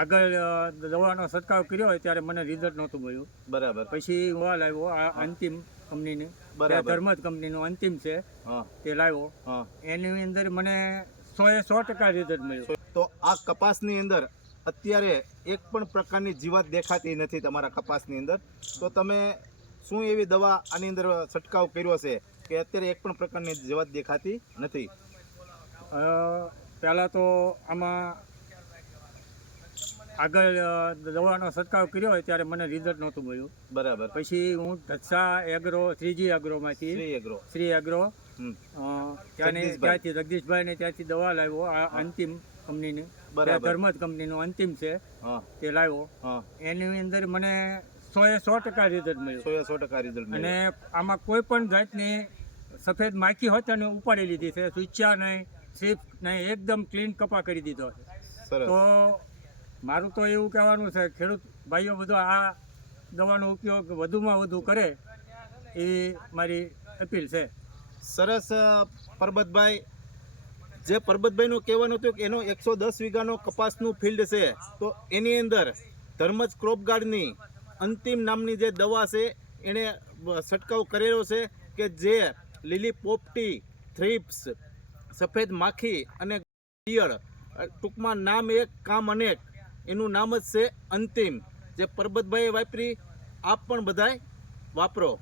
આગળ દવાનો છંટકાવ કર્યો હોય ત્યારે મને રિઝલ્ટ નહોતું મળ્યું. બરાબર. પછી હું આ લાવ્યો આ અંતિમ કંપનીની, બરાબર. ધર્મજ કંપનીનું અંતિમ છે હા તે લાવ્યો. હા. એની અંદર મને 100% રિઝલ્ટ મળ્યું. તો આ કપાસની અંદર અત્યારે એક પણ પ્રકારની જીવાત દેખાતી નથી તમારા કપાસની અંદર. તો તમે શું એવી દવા આની અંદર છંટકાવ કર્યો છે કે અત્યારે એક પણ પ્રકારની જીવાત દેખાતી નથી? પહેલાં તો આમાં આગળ દવાનો છંટકાવ કર્યો હોય ત્યારે મને રિઝલ્ટ નહોતું મળ્યું. બરાબર. પછી હું ધચ્છા એગ્રો 3G એગ્રોમાંથી શ્રી એગ્રો ત્યાંથી જગદીશભાઈ ને ત્યાંથી દવા લાવ્યો આ અંતિમ કંપનીની, ધર્મજ કંપનીનું અંતિમ છે તે લાવ્યો. એની અંદર મને 100% રિઝલ્ટ મળ્યું. 100% રિઝલ્ટ. અને આમાં કોઈ પણ જાતની સફેદ માખી હોત અને ઉપાડી લીધી છે, સ્વિચ્યા નહીં, સીપ નહીં, એકદમ ક્લીન કપા કરી દીધો. તો મારું તો એવું કહેવાનું છે ખેડૂત ભાઈઓ બધો આ દવાનો ઉપયોગ વધુમાં વધુ કરે એ મારી અપીલ છે. સરસ પરબતભાઈ, જે પરબતભાઈનું કહેવાનું હતું કે એનો 110 વીઘાનો કપાસનું ફિલ્ડ છે, તો એની અંદર ધર્મજ ક્રોપ ગાર્ડની અંતિમ નામની જે દવા છે એણે છંટકાવ કરેલો છે કે જે લીલી પોપટી, થ્રિપ્સ, સફેદ માખી અને ઈયળ, ટૂંકમાં નામ એક કામ અનેક, એનું નામ જ છે અંતિમ, જે પરબતભાઈએ વાપરી. આપ પણ બધાય વાપરો.